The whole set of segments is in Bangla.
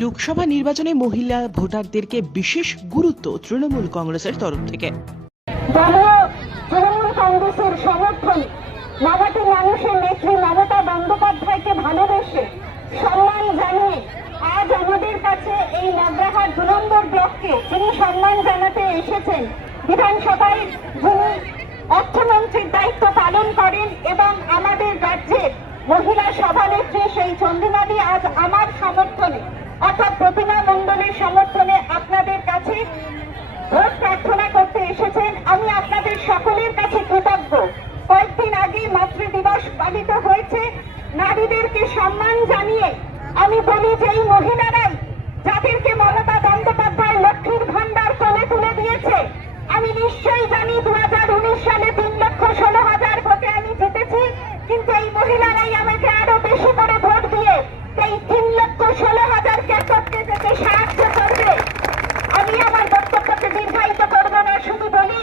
লোকসভা নির্বাচনে মহিলা ভোটারদেরকে বিশেষ গুরুত্ব তৃণমূল কংগ্রেসের তরফ থেকে। তৃণমূল কংগ্রেসের সমর্থন মানুষের নেত্রী মমতা বন্দ্যোপাধ্যায়কে ভালোবেসে সম্মান জানিয়ে আজ আমাদের কাছে এই নাগরাহাট দু নম্বর ব্লককে তিনি সম্মান জানাতে এসেছেন। বিধানসভায় যিনি অর্থমন্ত্রীর দায়িত্ব পালন করেন এবং আমাদের রাজ্যের মহিলা সভানেত্রী সেই চন্দ্রিমাদি আজ আমার সমর্থনে, অর্থাৎ প্রতিমা মণ্ডলের সমর্থনে আপনাদের কাছে ভোট প্রার্থনা করতে এসেছেন। আমি আপনাদের সকলের কাছে কৃতজ্ঞ। কয়েকদিন আগে মাতৃ দিবস পালিত হয়েছে। নারীদেরকে সম্মান জানিয়ে আমি বলি যে এই মহিলারাই যাদেরকে মমতা বন্দ্যোপাধ্যায় লক্ষ্মীর ভান্ডার কোলে তুলে দিয়েছে, আমি নিশ্চয়ই জানি দু হাজার উনিশ সালে তিন লক্ষ ষোলো হাজার ভোটে আমি জিতেছি কিন্তু এই মহিলারাই আমাকে আরও বেশি করে ভোট দিয়ে এই তিন লক্ষ ষোলো হাজারকে করতে যেতে সাহায্য করবে আমি আমার বক্তব্যকে দীর্ঘায়িত করব না শুধু বলি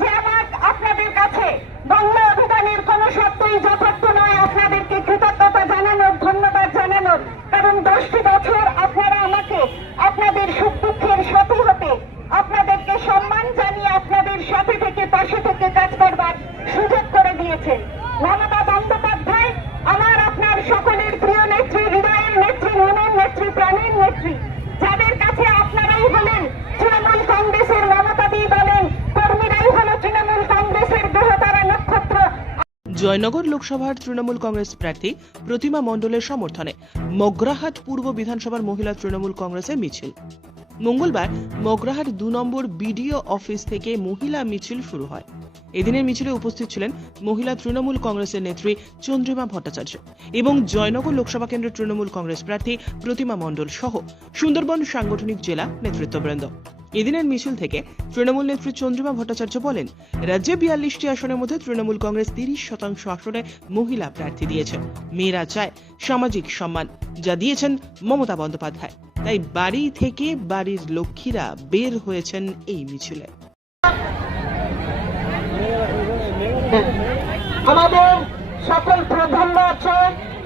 যে আমার আপনাদের কাছে বাংলা অভিধানের কোনো শব্দই যথার্থ নয় আপনাদেরকে কৃতজ্ঞতা জানানোর ধন্যবাদ জানানোর কারণ দশটি বছর আপনারা আমাকে আপনাদের সুখ দুঃখের সাথী হতে আপনাদেরকে সম্মান জানিয়ে আপনাদের সাথে থেকে পাশে থেকে কাজ করবার সুযোগ করে দিয়েছেন মমতা বন্দ্যোপাধ্যায় আমার আপনার সকলের প্রিয় নেত্রী হৃদয়ের নেত্রী মনের নেত্রী প্রাণের নেত্রী যাদের কাছে আপনারাই হলেন তৃণমূল কংগ্রেসের মমতাদি বলেন কর্মীরাই হলো তৃণমূল কংগ্রেসের গ্রহতারা নক্ষত্র জয়নগর লোকসভার তৃণমূল কংগ্রেস প্রার্থী প্রতিমা মণ্ডলের সমর্থনে মগরাহাট পূর্ব বিধানসভার মহিলা তৃণমূল কংগ্রেসের মিছিল। মঙ্গলবার মগরাহাট দু নম্বর বিডিও অফিস থেকে মহিলা মিছিল শুরু হয়। এদিনের মিছিলে উপস্থিত ছিলেন মহিলা তৃণমূল কংগ্রেসের নেত্রী চন্দ্রিমা ভট্টাচার্য এবং জয়নগর লোকসভা কেন্দ্রের তৃণমূল কংগ্রেস প্রার্থী প্রতিমা মণ্ডল সহ সুন্দরবন সাংগঠনিক জেলা নেতৃত্ববৃন্দ। এদিনের মিছিল থেকে তৃণমূল নেত্রী চন্দ্রিমা ভট্টাচার্য বলেন, রাজ্যে বিয়াল্লিশটি আসনের মধ্যে তৃণমূল কংগ্রেস তিরিশ শতাংশ আসনে মহিলা প্রার্থী দিয়েছে। মেয়েরা চায় সামাজিক সম্মান, যা দিয়েছেন মমতা বন্দ্যোপাধ্যায়। তাই বাড়ি থেকে বাড়ির লক্ষ্মীরা বের হয়েছেন এই মিছিলে। আমাদের সকল প্রধানরা আছে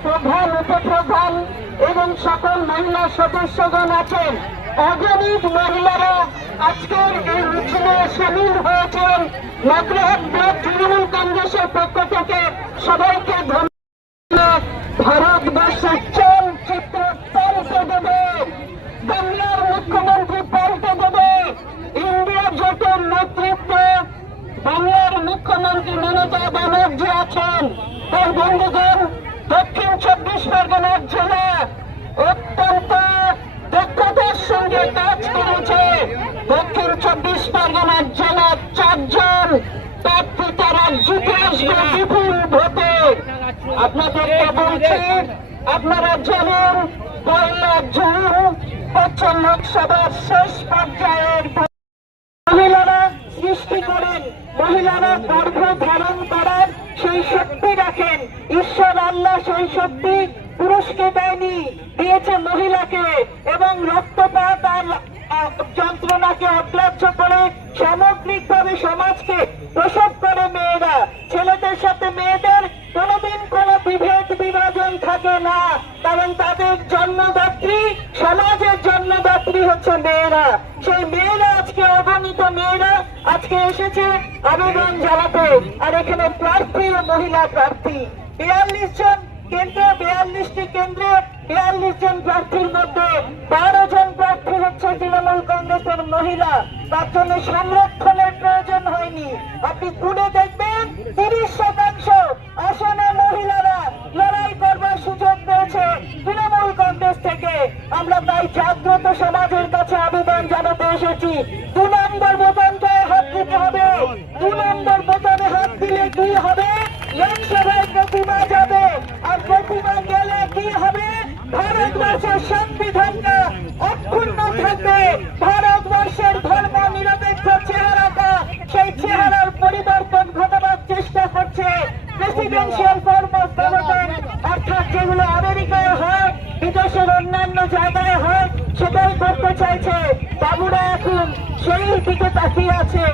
প্রধান উপপ্রধান এবং সকল মহিলা সদস্যগণ আছেন। অগণিত মহিলারা আজকের এই মিছিলে সামিল হয়েছেন নগরহাট ব্লক তৃণমূল কংগ্রেসের পক্ষ থেকে সবাইকে ধন্যবাদ। ভারতবর্ষের চলচ্চিত্র পাল্টে দেবে। বাংলার মুখ্যমন্ত্রী পাল্টে দেবে। ইন্ডিয়া জোটের নেতৃত্ব। বাংলার মুখ্যমন্ত্রী মমতা ব্যানার্জি আছেন। তার বন্ধুগণ দক্ষিণ চব্বিশ পরগনার জেলা চব্বিশ পরগনার জেলার চারজন প্রার্থী তারা জিতে আসবে বিপুল ভোটে। আপনাদেরকে বলছি, আপনারা জানেন পয়লা জুন পশ্চিম লোকসভার শেষ পর্যায়ের মহিলারা সৃষ্টি করেন, মহিলারা গর্ভ ধারণ করার সেই শক্তি রাখেন। ঈশ্বর আল্লাহ সেই শক্তি পুরুষকে দেয়নি, দিয়েছে মহিলাকে এবং রক্তপাত আর যন্ত্রণাকে অগ্রাহ্য করে সামগ্রিকভাবে সমাজকে প্রসব করে মেয়েরা। ছেলেদের সাথে মেয়েদের কোনোদিন কোনো বিভেদ, বিভাজন থাকে না, কারণ তাদের জন্মদাত্রী, সমাজের জন্মদাত্রী হচ্ছে মেয়েরা। সেই মেয়েরা আজকে অগণিত মেয়েরা আজকে এসেছে আবেদন জানাতে। আর এখানে প্রার্থী ও মহিলা প্রার্থী। বিয়াল্লিশ জন কেন্দ্রে বিয়াল্লিশটি কেন্দ্রে বিয়াল্লিশ জন প্রার্থীর মধ্যে বারো জন প্রার্থী হচ্ছে তৃণমূল কংগ্রেসের মহিলা। তার জন্য সংরক্ষণের প্রয়োজন হয়নি। আপনি ঘুরে দেখবেন, তিরিশ শতাংশ আসনে মহিলারা লড়াই করবার সুযোগ পেয়েছে তৃণমূল কংগ্রেস থেকে। আমরা তাই জাগ্রত সমাজের কাছে আবেদন জানাতে এসেছি। দু নম্বর প্রেসিডেন্সিয়াল ফর্ম অফ গভর্নমেন্ট অর্থাৎ যেগুলো আমেরিকায় হয়, বিদেশের অন্যান্য জায়গায় হয়, সেটাই করতে চাইছে। বাবুরা এখন সেই দিকে তাকিয়ে আছে।